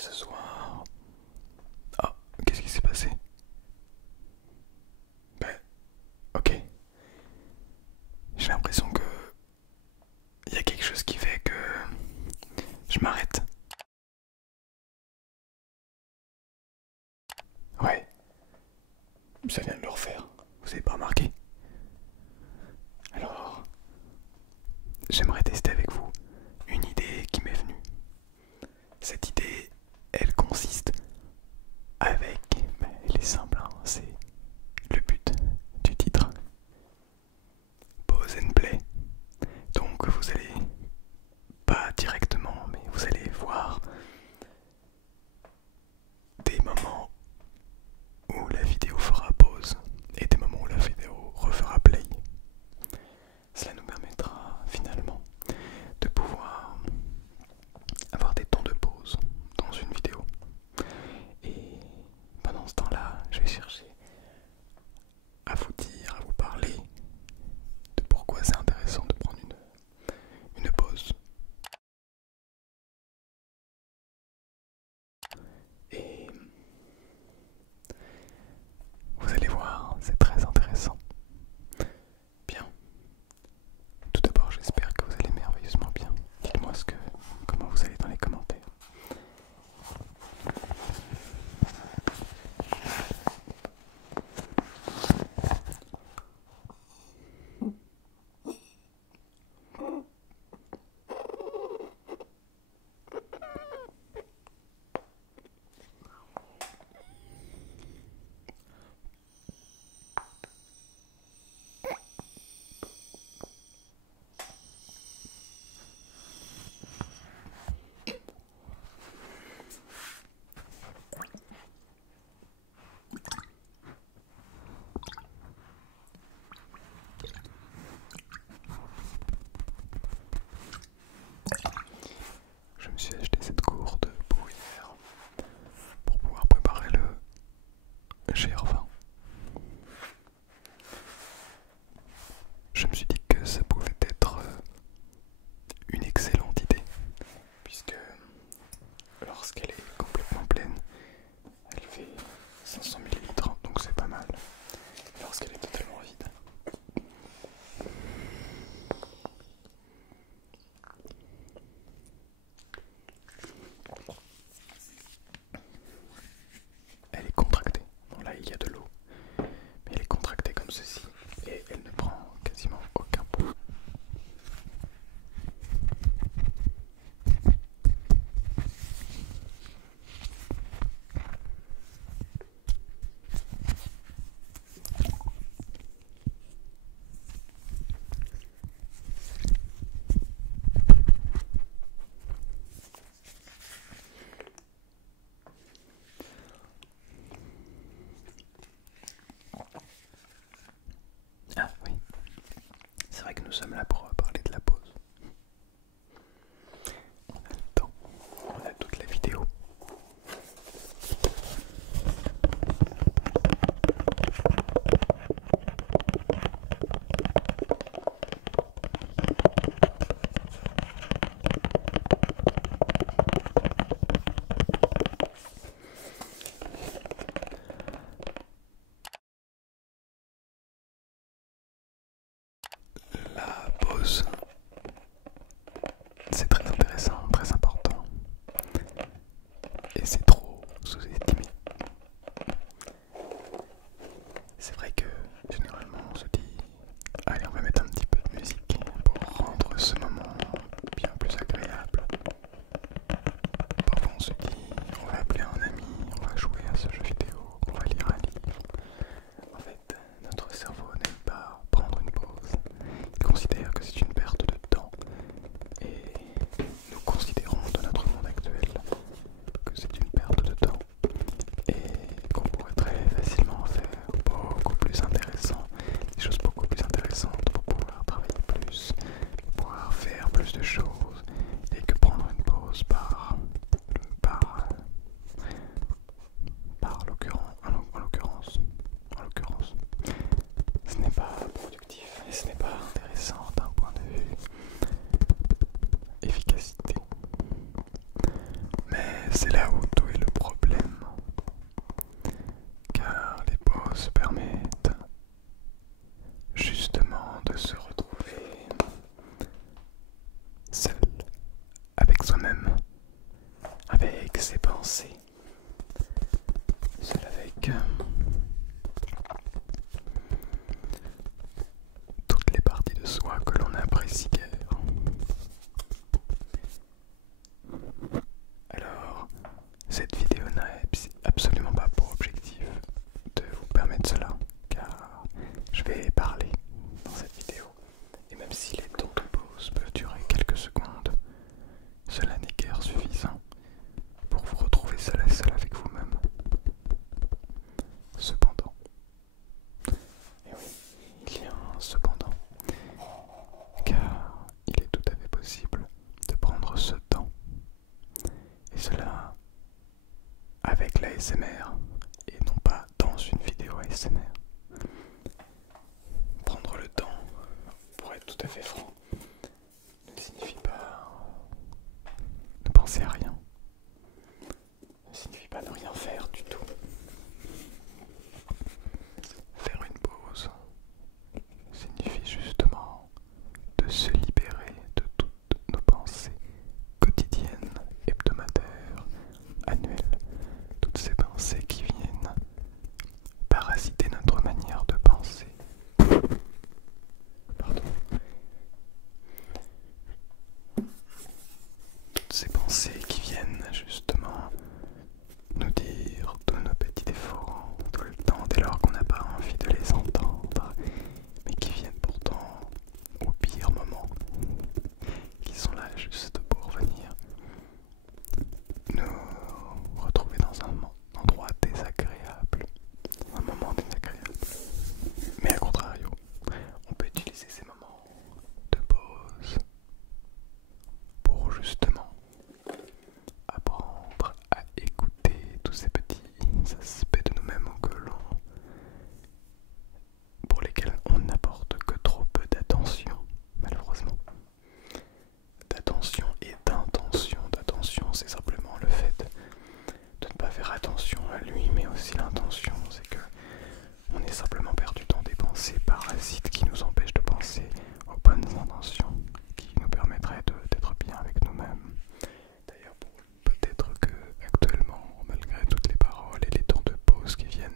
ce soir... Ah, qu'est-ce qui s'est passé? Ben, ok. J'ai l'impression que... il y a quelque chose qui fait que... je m'arrête. Ouais, ça vient de le refaire. Vous avez pas remarqué? Alors, j'aimerais tester avec vous une idée qui m'est venue. Cette idée, elle consiste avec... elle est simple, hein, c'est le but du titre. Pause and play. Donc vous allez, pas directement, mais vous allez voir des moments où la vidéo fera pause et des moments où la vidéo refera play. Cela nous permettra finalement de pouvoir avoir des temps de pause dans une vidéo. Et pendant ce temps-là, je vais chercher à vous dire, à vous parler de pourquoi c'est intéressant de prendre une pause. Et vous allez voir, c'est très intéressant. Bien. Tout d'abord, j'espère que vous allez merveilleusement bien. Dites-moi comment vous allez dans les commentaires. Je me suis acheté cette gourde bruyère pour pouvoir préparer le GR20. Je me suis dit que ça pouvait être une excellente idée, puisque lorsqu'elle est complètement pleine, elle fait 500 ml, donc c'est pas mal. Lorsqu'elle est totalement vide, elle est contractée. Bon, là il y a de l'eau, mais elle est contractée comme ceci et elle ne prend quasiment aucun poids. Ah oui, c'est vrai que nous sommes là pour parler de la pause. On a le temps, on a toute la vidéo. La pause, c'est très intéressant, très important, et c'est trop sous-estimé. C'est vrai que généralement on se dit, allez, on va mettre un petit peu de musique pour rendre ce moment bien plus agréable. Parfois on se dit, on va appeler un ami, on va jouer à ce jeu vidéo, on va lire un livre. En fait, notre cerveau n'aime pas prendre une pause. Il considère que c'est une perte de temps. Et nous considérons dans notre monde actuel que c'est une perte de temps. Et qu'on pourrait très facilement faire beaucoup plus intéressant, des choses beaucoup plus intéressantes pour pouvoir travailler plus, pour pouvoir faire plus de choses. Et que prendre une pause par l'occurrence, ce n'est pas productif et ce n'est pas intéressant d'un point de vue efficacité. Mais c'est là où commencer cela avec toutes les parties de soi que l'on apprécie guère. Alors, cette vidéo n'a absolument pas pour objectif de vous permettre cela, car je vais parler dans cette vidéo, et même si les temps de pause peuvent durer quelques secondes, cela n'est guère suffisant pour vous retrouver seul à seul avec vous-même. Cependant, et oui, il y a un cependant, car il est tout à fait possible de prendre ce temps, et cela avec l'ASMR, et non pas dans une vidéo ASMR. Prendre le temps, pour être tout à fait franc, ne signifie pas ne penser à rien, ne signifie pas ne rien faire du tout. Faire une pause signifie justement de se libérer de toutes nos pensées quotidiennes, hebdomadaires, annuelles, toutes ces pensées qui viennent parasiter notre manière de penser. Pardon. Toutes ces pensées qui viennent justement nous dire tous nos petits défauts tout le temps dès lors qu'on n'a pas envie de les entendre, mais qui viennent pourtant au pire moment, qui sont là juste pour venir nous retrouver dans un endroit désagréable, un moment désagréable. Mais à contrario, on peut utiliser ces moments de pause pour justement apprendre à écouter tous ces petits aspects de nous-mêmes pour lesquels on n'apporte que trop peu d'attention, malheureusement. D'attention et d'intention. D'attention, c'est simplement le fait de ne pas faire attention à lui, mais aussi l'intention, c'est que on est simplement perdu dans des pensées parasites qui nous empêchent de penser aux bonnes intentions, qui nous permettraient d'être bien avec nous-mêmes. D'ailleurs, peut-être que actuellement, malgré toutes les paroles et les temps de pause qui viennent,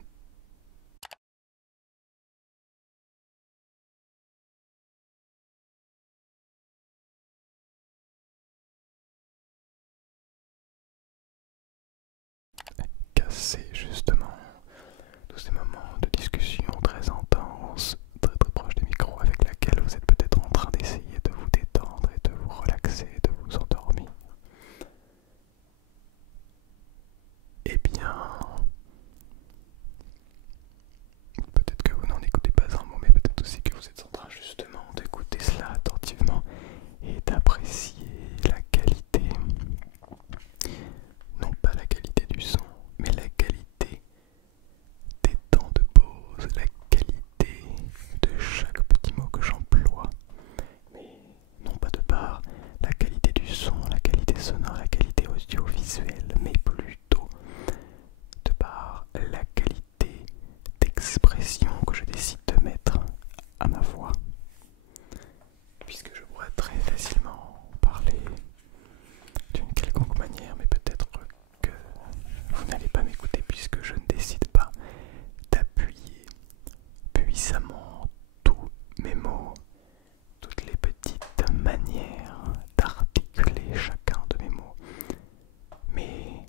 casser justement tous ces moments de discussion très intenses, très proches des micros, avec laquelle vous êtes peut-être en train d'essayer de vous détendre et de vous relaxer, de vous endormir. Eh bien, peut-être que vous n'en écoutez pas un mot, mais peut-être aussi que vous êtes en train justement d'écouter cela attentivement et d'apprécier la qualité, non pas la qualité du son, mais la qualité des temps de pause, la qualité de chaque petit mot que j'emploie, mais non pas de par la qualité du son, la qualité sonore, la qualité audiovisuelle, mais plutôt de par la qualité d'expression que je décide de mettre à ma voix, puisque je pourrais très facilement parler d'une quelconque manière, mais peut-être que vous n'allez pas m'écouter puisque je ne décide pas d'appuyer puissamment tous mes mots, toutes les petites manières d'articuler chacun de mes mots. Mais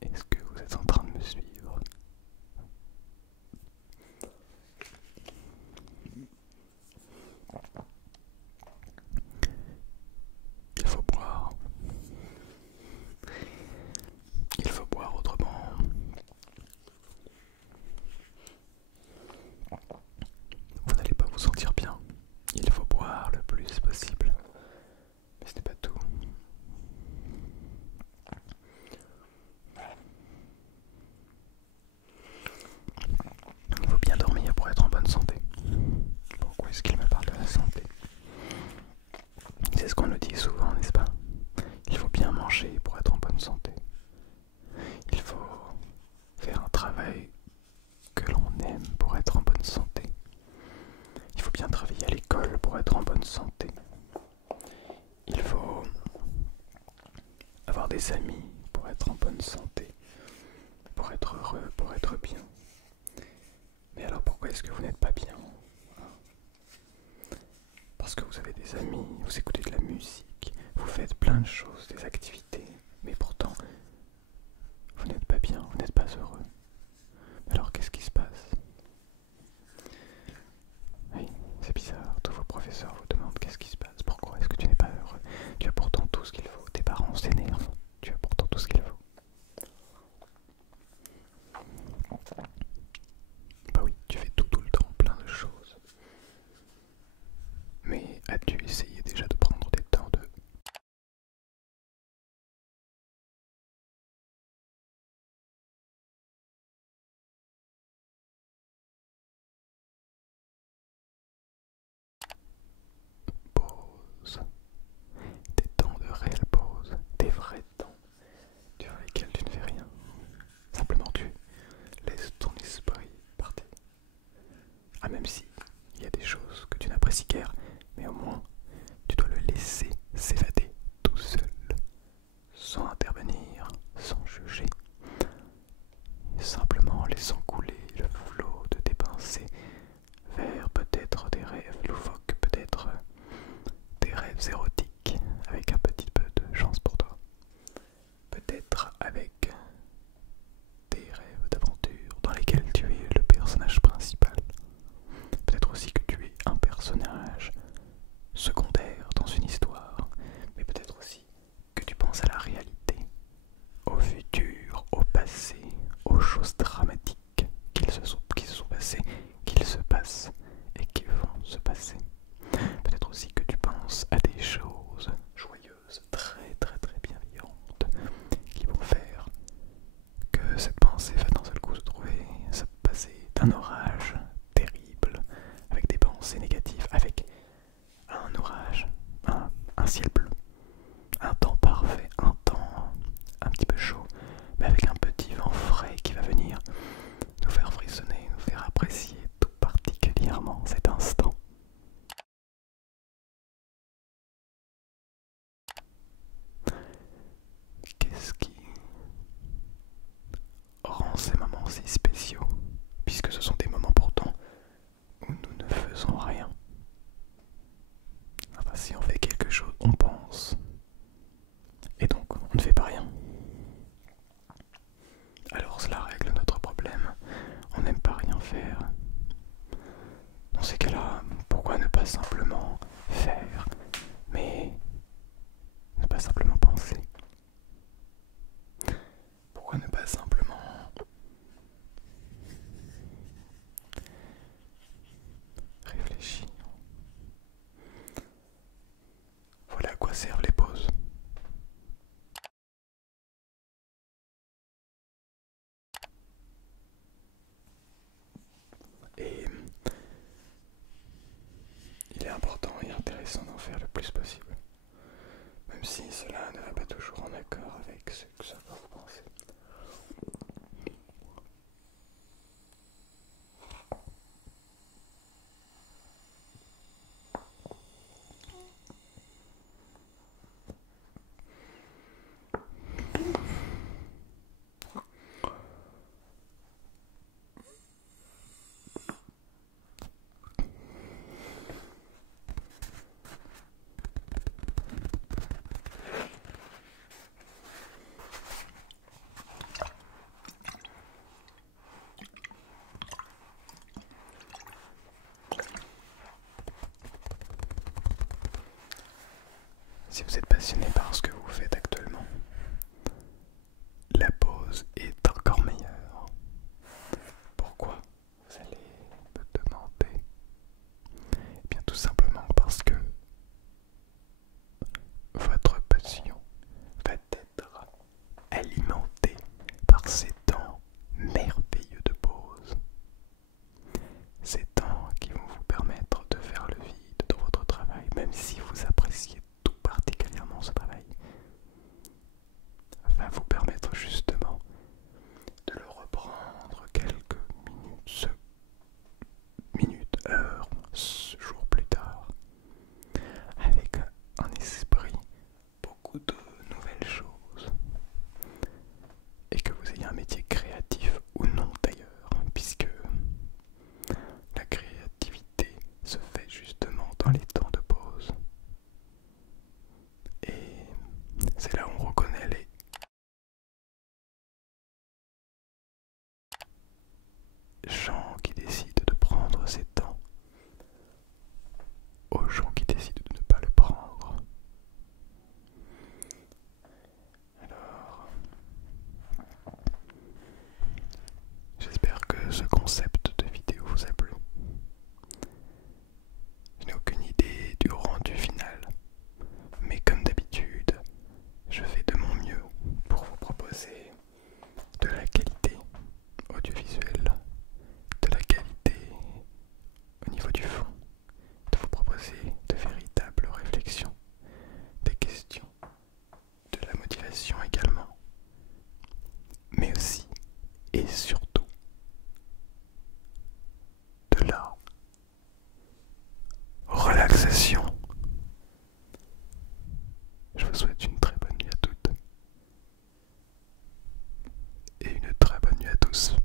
est-ce que vous êtes en train de me suivre? Il faut boire. Il faut boire, autrement vous n'allez pas vous sentir bien. Il faut boire le plus possible. Mais ce n'est pas tout. Il faut bien dormir pour être en bonne santé. Pourquoi est-ce qu'il me parle de la santé? C'est ce qu'on nous dit souvent, n'est-ce pas? Il faut bien manger pour être en bonne santé. Il faut faire un travail que l'on aime pour être en bonne santé. Il faut bien travailler à l'école pour être en bonne santé. Il faut avoir des amis pour être en bonne santé, pour être heureux, pour être bien. Mais alors pourquoi est-ce que vous n'êtes pas bien? Parce que vous avez des amis, vous écoutez de la musique, vous faites plein de choses, des activités, mais pourtant vous n'êtes pas bien, vous n'êtes pas heureux. Alors qu'est-ce qui se passe? Oui, c'est bizarre, tous vos professeurs vous demandent qu'est-ce qui se passe, pourquoi est-ce que tu n'es pas heureux? Tu as pourtant tout ce qu'il faut, tes parents s'énervent, tu as pourtant tout ce qu'il faut. Bah oui, tu fais tout le temps, plein de choses. Mais as-tu essayé déjà de prendre des temps de pause, des temps de réelle pause, des vrais temps durant lesquels tu ne fais rien. Simplement tu laisses ton esprit partir. Ah, même si il y a des choses que tu n'apprécies guère, mais au moins tu dois le laisser s'évader tout seul, sans intervenir, sans juger, simplement laissant couler le flot de tes pensées vers peut-être des rêves loufoques, peut-être des rêves érotiques, avec un petit peu de chance pour toi, peut-être avec des rêves d'aventure dans lesquels tu es le personnage principal, peut-être aussi que tu es un personnage secondaire dans une histoire, mais peut-être aussi que tu penses à la réalité, au futur, au passé, aux choses dramatiques qui se sont passées, qu'ils se passent et qui vont se passer. Peut-être aussi que tu penses à des choses joyeuses, très très très bienveillantes, qui vont faire que cette pensée va d'un seul coup se trouver, se passer d'un orage terrible, avec des pensées négatives, avec un orage, un ciel bleu, un temps parfait, un temps un petit peu chaud, mais avec un petit vent frais qui va venir nous faire frissonner, nous faire apprécier tout particulièrement cet instant. Qu'est-ce qui rend ces moments si spéciaux, puisque ce sont des moments pourtant où nous ne faisons rien? Enfin, si on fait quelque chose, on pense, et donc on ne fait pas rien. Alors cela règle notre problème, on n'aime pas rien faire. Dans ces cas-là, pourquoi ne pas simplement faire, mais ne pas simplement penser? Pourquoi ne pas simplement réfléchir? Voilà à quoi servent les pauses. Et il est important et intéressant d'en faire le plus possible, même si cela ne va pas toujours en accord avec ce que ça va vous penser. Si vous êtes passionné par ce que vous faites actuellement, la pause est encore meilleure. Pourquoi? Vous allez me demander. Eh bien tout simplement parce que votre passion va être alimentée par ces temps merveilleux de pause. Ces temps qui vont vous permettre de faire le vide dans votre travail, même si vous appréciez tout particulièrement ce travail. C'est là où on reconnaît les gens qui décident de prendre ces temps aux gens qui décident de ne pas le prendre. Alors, j'espère que ce concept de vidéo vous a plu. Je n'ai aucune idée du rendu final, mais comme d'habitude, je fais de mon mieux pour vous proposer de la qualité audiovisuelle, de la qualité au niveau du fond, de vous proposer de véritables réflexions, des questions, de la motivation également, mais aussi et surtout de la relaxation. Je vous souhaite une très bonne nuit à toutes et une très bonne nuit à tous.